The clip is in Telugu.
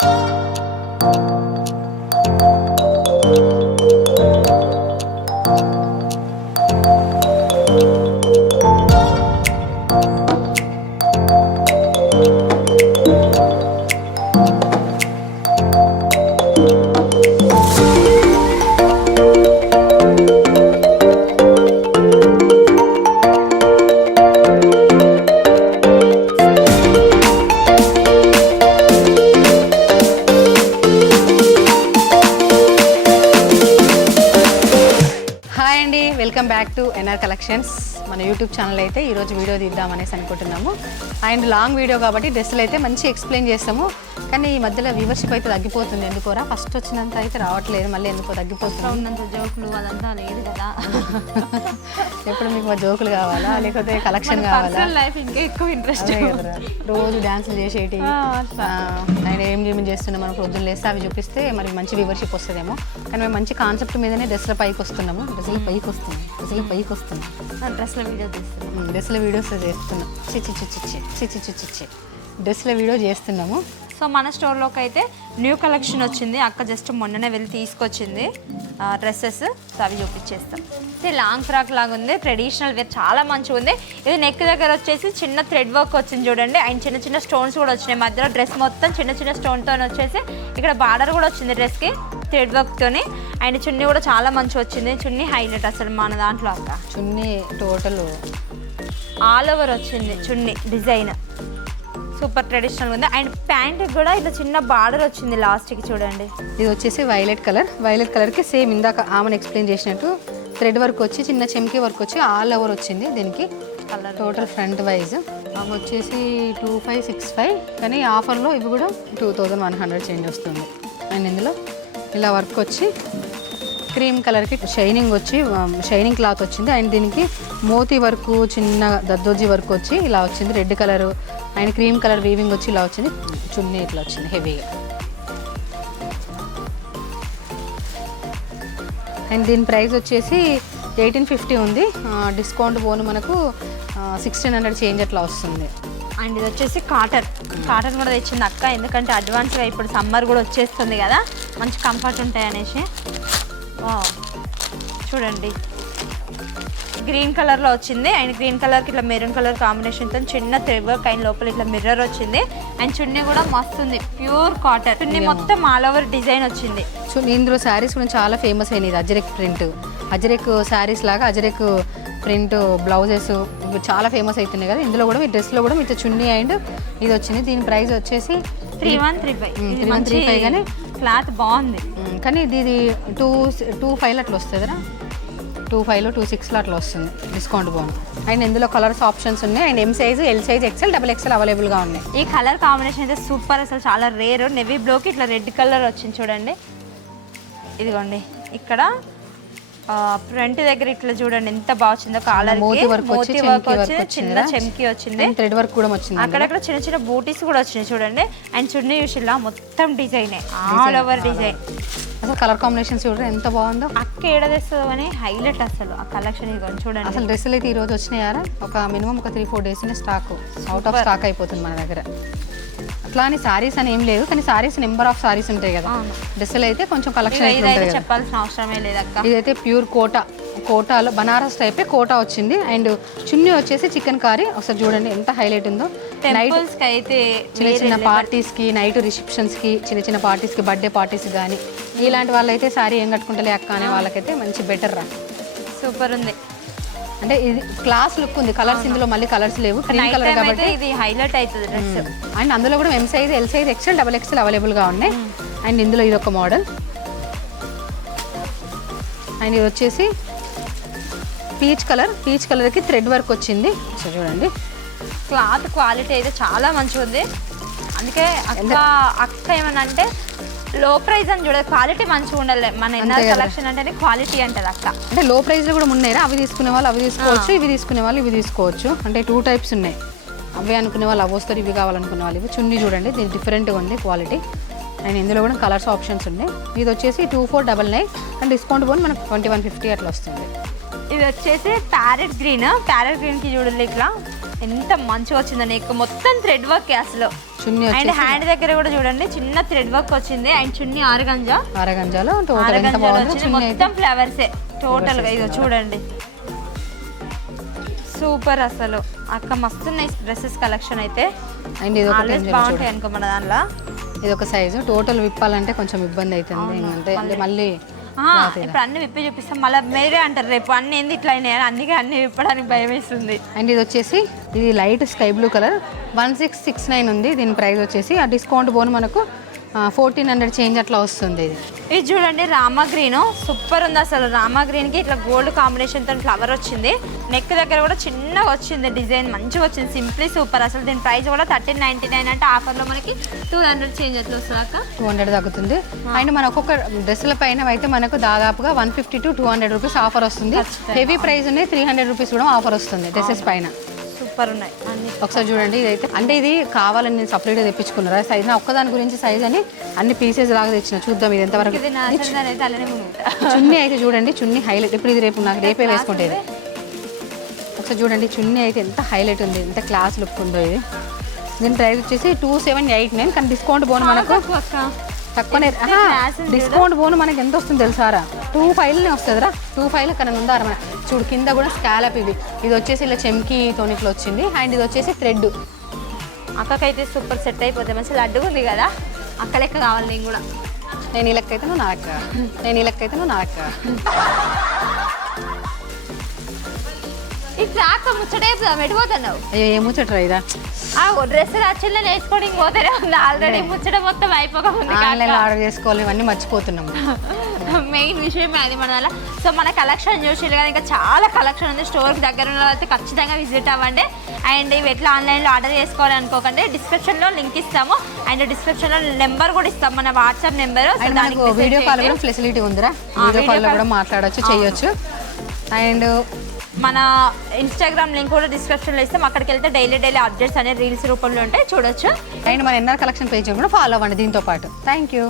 啊。welcome back to N R Collections మన యూట్యూబ్ ఛానల్ అయితే ఈరోజు వీడియో తీద్దామనేసి అనుకుంటున్నాము. అండ్ లాంగ్ వీడియో కాబట్టి డ్రెస్సులు అయితే మంచి ఎక్స్ప్లెయిన్ చేస్తాము. కానీ ఈ మధ్యలో వ్యూవర్షిప్ అయితే తగ్గిపోతుంది. ఎందుకోరా ఫస్ట్ వచ్చినంత అయితే రావట్లేదు. మళ్ళీ ఎందుకో తగ్గిపోతుంది. ఉన్నంత జోకులు అదంతా లేదు కదా. ఎప్పుడు మీకు మా జోకులు కావాలా? లేకపోతే కలెక్షన్ కావాలా? లైఫ్ ఇంకా ఎక్కువ ఇంట్రెస్ట్. రోజు డాన్సులు చేసేటి. ఆయన ఏం ఏమి చేస్తున్నాం మనం పొద్దున్న లేస్తే అవి చూపిస్తే మరి మంచి వ్యూవర్షిప్ వస్తుందేమో. కానీ మేము మంచి కాన్సెప్ట్ మీదనే డ్రెస్ల పైకి వస్తున్నాము. డ్రెస్ల పైకి వస్తున్నాం. డ్రెస్ల పైకి వస్తున్నాం. డ్రెస్ల వీడియో తీస్తున్నాం. ఉమ్, డ్రెస్ల వీడియోస్ చేస్తున్నాం. చిచ్చి చిచ్చి చిచ్చి చిచ్చి చిచ్చి డ్రెస్ల వీడియో చేస్తున్నాము. సో మన స్టోర్లోకి అయితే న్యూ కలెక్షన్ వచ్చింది. అక్క జస్ట్ మొన్ననే వెళ్ళి తీసుకొచ్చింది డ్రెస్సెస్. అవి చూపించేస్తాం. ఇది లాంగ్ ఫ్రాక్ లాగా ఉంది. ట్రెడిషనల్ వేర్ చాలా మంచిగా ఉంది. ఇది నెక్ దగ్గర వచ్చేసి చిన్న థ్రెడ్ వర్క్ వచ్చింది చూడండి. అండ్ చిన్న చిన్న స్టోన్స్ కూడా వచ్చినాయి మధ్యలో. డ్రెస్ మొత్తం చిన్న చిన్న స్టోన్తో వచ్చేసి ఇక్కడ బార్డర్ కూడా వచ్చింది డ్రెస్కి. థ్రెడ్ వర్క్తోని అండ్ చున్నీ కూడా చాలా మంచిగా వచ్చింది. చున్నీ హైలైట్ అసలు మన దాంట్లో అక్క చున్నీ టోటల్ ఆల్ ఓవర్ వచ్చింది చున్నీ డిజైన్. సూపర్ ట్రెడిషనల్ ఉంది. అండ్ ప్యాంట్ కూడా ఇట్లా చిన్న బార్డర్ వచ్చింది లాస్ట్కి చూడండి. ఇది వచ్చేసి వైలెట్ కలర్ వైలెట్ కలర్కి సేమ్ ఇందాక ఆమెను ఎక్స్ప్లెయిన్ చేసినట్టు థ్రెడ్ వర్క్ వచ్చి చిన్న చెమ్కి వర్క్ వచ్చి ఆల్ ఓవర్ వచ్చింది దీనికి. కలర్ టోటల్ ఫ్రంట్ వైజ్ అవి వచ్చేసి టూ ఫైవ్ సిక్స్ ఫైవ్ కానీ ఆఫర్లో ఇవి కూడా two thousand one hundred change వస్తుంది. అండ్ ఇందులో ఇలా వర్క్ వచ్చి క్రీమ్ కలర్కి షైనింగ్ వచ్చి షైనింగ్ క్లాత్ వచ్చింది. అండ్ దీనికి మోతీ వర్క్ చిన్న దద్దోజీ వర్క్ వచ్చి ఇలా వచ్చింది. Red colour and cream colour weaving వచ్చి ఇలా వచ్చింది. చున్నీ ఇట్లా వచ్చింది హెవీగా అండ్ దీని ప్రైస్ వచ్చేసి ఎయిటీన్ ఫిఫ్టీ ఉంది. డిస్కౌంట్ పోను మనకు సిక్స్టీన్ హండ్రెడ్ చేంజ్ అట్లా వస్తుంది. అండ్ ఇది వచ్చేసి కాటన్. కాటన్ కూడా తెచ్చింది అక్క. ఎందుకంటే అడ్వాన్స్గా ఇప్పుడు సమ్మర్ కూడా వచ్చేస్తుంది కదా. మంచి కంఫర్ట్ ఉంటాయి అనేసి. చూడండి. గ్రీన్ కలర్లో వచ్చింది. అండ్ గ్రీన్ కలర్కి ఇట్లా మెరూన్ కలర్ కాంబినేషన్తో చిన్న థ్రెడ్ వర్క్ అండ్ లోపల ఇట్లా మిర్రర్ వచ్చింది. అండ్ చున్నీ కూడా మస్తు ఉంది ప్యూర్ కాటన్ చున్నీ మొత్తం ఆల్ ఓవర్ డిజైన్ వచ్చింది. సో ఇందులో శారీస్ కూడా చాలా ఫేమస్ అయినాయి. ఇది అజరెక్ ప్రింట్. అజరెక్ శారీస్ లాగా అజరెక్ ప్రింట్ బ్లౌజెస్ చాలా ఫేమస్ అవుతున్నాయి కదా. ఇందులో కూడా మీ డ్రెస్లో కూడా మీకు చున్నీ అండ్ ఇది వచ్చింది. దీని ప్రైస్ వచ్చేసి త్రీ వన్ త్రీ ఫైవ్. మ్మ్, ఇది 3135 మంచి గానీ. క్లాత్ బాగుంది. కానీ ఇది ఇది టూ టూ ఫైవ్లో అట్లా వస్తుందిరా టూ ఫైవ్లో టూ సిక్స్లో అట్లా వస్తుంది. డిస్కౌంట్ బాగుంది. అండ్ ఇందులో కలర్స్ ఆప్షన్స్ ఉన్నాయి. And M size L size XL double XL అవైలబుల్గా ఉన్నాయి. ఈ కలర్ కాంబినేషన్ అయితే సూపర్ అసలు. చాలా రేర్. నెవీ బ్లోకి ఇట్లా రెడ్ కలర్ వచ్చింది చూడండి. ఇదిగోండి. ఇక్కడ ఫ్రంట్ దగ్గర ఇట్లా చూడండి ఎంత బాగా వచ్చిందో కాలర్ మోతీ వర్క్ వచ్చి చిన్న చెమ్కి వచ్చింది. థ్రెడ్ వర్క్ కూడా వచ్చింది అక్కడక్కడ చిన్న చిన్న బూటీస్ కూడా వచ్చినాయి చూడండి. అండ్ చున్నీ చూసిలా మొత్తం డిజైన్ ఆల్ ఓవర్ డిజైన్ అసలు కలర్ కాంబినేషన్స్ చూడండి ఎంత బాగుందో. అక్క ఏడదేస్తుందో అని హైలైట్ అసలు ఆ కలెక్షన్ చూడండి. అసలు డ్రెస్సులు అయితే ఈ రోజు వచ్చినాయారా ఒక మినిమం ఒక three four days stock out of stock అయిపోతుంది మన దగ్గర. అట్లా అని సారీస్ అని ఏం లేదు కానీ సారీస్ నెంబర్ ఆఫ్ సారీస్ ఉంటాయి కదా. డ్రెస్సులు అయితే కొంచెం కలెక్షన్ అయితే ఉంటుంది చెప్పాల్సిన అవసరమే లేదక్క. ఇదైతే ప్యూర్ కోటా కోటాలో బనారస్ టైపే కోటా వచ్చింది. అండ్ చున్నీ వచ్చేసి చికెన్ కారీ ఒకసారి చూడండి ఎంత హైలైట్ ఉందో. నైట్కి అయితే చిన్న చిన్న పార్టీస్కి నైట్ రిసెప్షన్స్కి చిన్న చిన్న పార్టీస్కి బర్త్డే పార్టీస్ కానీ ఇలాంటి వాళ్ళైతే సారీ ఏం కట్టుకుంటలే అక్క అనే వాళ్ళకైతే మంచి బెటర్ రా. సూపర్ ఉంది. అంటే ఇది క్లాస్ లుక్ ఉంది. కలర్స్ ఇందులో మళ్ళీ కలర్స్ లేవు. క్రీమ్ కలర్ కాబట్టి ఇది హైలైట్ అవుతుంది డ్రెస్ అండ్ అందులో కూడా M size L size XL double XL అవైలబుల్గా ఉన్నాయి. అండ్ ఇందులో ఇది ఒక మోడల్ అండ్ ఇది వచ్చేసి పీచ్ కలర్ పీచ్ కలర్కి థ్రెడ్ వర్క్ వచ్చింది. చూడండి. క్లాత్ క్వాలిటీ అయితే చాలా మంచిగా ఉంది అందుకే అక్క అక్క ఏమన్నా అంటే లో ప్రైస్ అని చూడదు క్వాలిటీ మంచిగా ఉండాలి. మన కదా. కలెక్షన్ అంటేనే క్వాలిటీ అంటది అక్క. అంటే లో ప్రైస్లో కూడా ఉన్నాయిరా. అవి తీసుకునే వాళ్ళు అవి తీసుకోవచ్చు ఇవి తీసుకునే వాళ్ళు ఇవి తీసుకోవచ్చు. అంటే టూ టైప్స్ ఉన్నాయి. అవి అనుకునే వాళ్ళు అవి వస్తారు ఇవి కావాలనుకునే వాళ్ళు ఇవి చున్నీ చూడండి దీని డిఫరెంట్గా ఉంది క్వాలిటీ. అండ్ ఇందులో కూడా కలర్స్ ఆప్షన్స్ ఉన్నాయి. ఇది వచ్చేసి two four double nine. And discount పోయి మనకు ట్వంటీ వన్ ఫిఫ్టీ అట్లా వస్తుంది. ఇది వచ్చేసి ప్యారెట్ గ్రీన్. ప్యారెట్ గ్రీన్కి చూడండి ఇట్లా ఎంత మంచిగా వచ్చిందో నెక్. మొత్తం థ్రెడ్ వర్క్ అసలు. చున్నీ అండ్ హ్యాండ్ దగ్గర కూడా చూడండి చిన్న థ్రెడ్ వర్క్ వచ్చింది. అండ్ చున్నీ ఆరుగంజా. ఆరుగంజాలు మొత్తం ఫ్లవర్సే టోటల్గా ఇదో చూడండి. సూపర్ అసలు. అక్క మస్తు డ్రెస్సెస్ కలెక్షన్ అయితే. అండ్ ఇది బాగుంటాయి అనుకో మన దానిలో ఇది ఒక సైజు టోటల్ విప్పాలంటే కొంచెం ఇబ్బంది అవుతుంది. అంటే మళ్ళీ ఇప్పుడు అన్ని విప్పి చూపిస్తాం. మళ్ళీ మీరే అంటారు రేపు అన్ని ఏంది ఇట్లా అయినాయి? అందుకే అన్ని విప్పడానికి భయం వేస్తుంది. అండ్ ఇది వచ్చేసి ఇది light sky blue colour. One six six nine ఉంది. దీని ప్రైస్ వచ్చేసి ఆ డిస్కౌంట్ పోను మనకు ఫోర్టీన్ హండ్రెడ్ చేంజ్ అట్లా వస్తుంది ఇది. ఇది చూడండి రామా గ్రీన్. సూపర్ ఉంది అసలు. రామా గ్రీన్కి ఇట్లా గోల్డ్ కాంబినేషన్తో ఫ్లవర్ వచ్చింది. నెక్ దగ్గర కూడా చిన్నగా వచ్చింది డిజైన్. మంచిగా వచ్చింది. Simply super. అసలు దీని ప్రైస్ కూడా థర్టీన్ నైన్టీ నైన్ అంటే ఆఫర్లో మనకి టూ హండ్రెడ్ చేంజ్ ఎట్లా వస్తుంది అక్క. టూ హండ్రెడ్ తగ్గుతుంది. అండ్ మన ఒక్కొక్క డ్రెస్సుల పైన అయితే మనకు దాదాపుగా one fifty to two hundred rupees offer వస్తుంది. హెవీ ప్రైస్ ఉన్నాయి. త్రీ హండ్రెడ్ రూపీస్ కూడా ఆఫర్ వస్తుంది డ్రెస్సెస్ పైన. సూపర్ ఉన్నాయి. అన్ని ఒకసారి చూడండి ఇదైతే అంటే ఇది కావాలని నేను సపరేట్గా తెప్పించుకున్నారా? సైజ్ నా? ఒక్కదాని గురించి సైజ్ అని అన్ని పీసెస్ లాగా తెచ్చిన. చూద్దాం ఇది ఎంతవరకు. చున్నీ అయితే చూడండి చున్నీ హైలైట్ ఇప్పుడు ఇది రేపు నాకు రేపే వేసుకుంటే ఇది. ఒకసారి చూడండి చున్నీ అయితే ఎంత హైలైట్ ఉంది. ఎంత క్లాస్ లుక్ ఉందో ఇది. దీని ప్రైస్ వచ్చేసి టూ సెవెన్ ఎయిట్ నైన్ కానీ డిస్కౌంట్ పోను మనకు తక్కువనే డిస్కౌంట్ పోను మనకి ఎంత వస్తుంది తెలుసారా? టూ ఫైవ్లనే వస్తుందిరా. టూ ఫైవ్ కన్నా ఉందారా మన చూడు కింద కూడా స్కాలప్ ఇది. ఇది వచ్చేసి ఇలా చెమ్కి తోనిట్లో వచ్చింది. అండ్ ఇది వచ్చేసి థ్రెడ్ అక్కకైతే సూపర్ సెట్ అయిపోతుంది మంచి లడ్డు ఉంది కదా? అక్క లెక్క కావాలి నేను కూడా. నేను ఈ అయితే నువ్వు నా లెక్క. నేను ఈ నువ్వు నా లెక్క. ఈ ఫ్రాక్ ముచ్చటే పెట్టిపోతున్నావు అయ్యో ఏ ముచ్చట్రా ఇదా? ఆ డ్రెస్ పోతేనే ఉంది? ఆల్రెడీ ముచ్చట మొత్తం అయిపోక ఉంది ఆన్లైన్లో ఆర్డర్ చేసుకోవాలి ఇవన్నీ మర్చిపోతున్నాము మెయిన్ విషయం అది మన వల్ల. సో మన కలెక్షన్ చూసి కదా ఇంకా చాలా కలెక్షన్ ఉంది. స్టోర్కి దగ్గర ఉన్న వాళ్ళైతే ఖచ్చితంగా విజిట్ అవ్వండి. అండ్ ఇవి ఎట్లా ఆన్లైన్లో ఆర్డర్ చేసుకోవాలి అనుకోకండి డిస్క్రిప్షన్లో లింక్ ఇస్తాము. అండ్ డిస్క్రిప్షన్లో నెంబర్ కూడా ఇస్తాం మన వాట్సాప్ నెంబర్ వీడియో కాల్ కూడా ఫెసిలిటీ ఉందిరా? వీడియో కాల్లో కూడా మాట్లాడొచ్చు చేయొచ్చు. అండ్ మన ఇన్స్టాగ్రామ్ లింక్ కూడా డిస్క్రిప్షన్లో ఇస్తాం. అక్కడికి వెళ్తే డైలీ డైలీ అప్డేట్స్ అనేది రీల్స్ రూపంలో ఉంటాయి చూడొచ్చు. అండ్ మన ఎన్ఆర్ కలెక్షన్ పేజ్ కూడా ఫాలో అవ్వండి దీంతో పాటు. Thank you